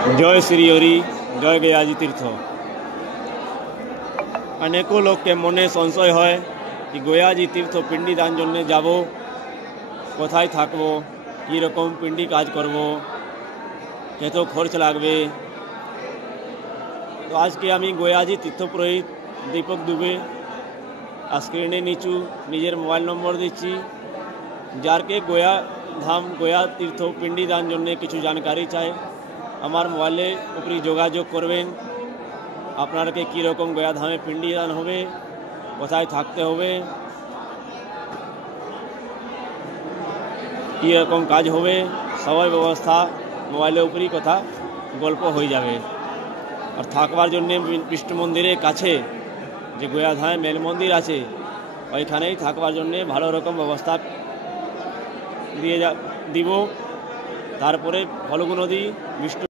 जय श्री हरि, जय गयाजी तीर्थ। अनेकों लोग के मने संशय है कि गयाजी तीर्थ पिंडी दान जन्य जाबो, कोथाय थाकबो, कि रकम पिंडी काज करबो, कत खर्च लागबे। तो आज के आमी गयाजी तीर्थ पुरोहित दीपक दुबे स्क्रीने नीचू निजेर मोबाइल नम्बर दिच्छी। जार के गया धाम गया तीर्थ पिंडी दान जन्य किछु जानकारी चाय আমার মোবাইলে উপরে যোগাযোগ করবেন। আপনাদেরকে কী রকম গয়া ধামে পিন্ডি দান হবে, কোথায় থাকতে হবে, কী রকম কাজ হবে, সবাই ব্যবস্থা মোবাইলের উপরেই কথা গল্প হয়ে যাবে। আর থাকবার জন্যে বিষ্ণু মন্দিরের কাছে যে গয়া ধামে মেন মন্দির আছে ওইখানেই থাকবার জন্যে ভালো রকম ব্যবস্থা দিব। তারপরে ফলগু নদী বিষ্ণু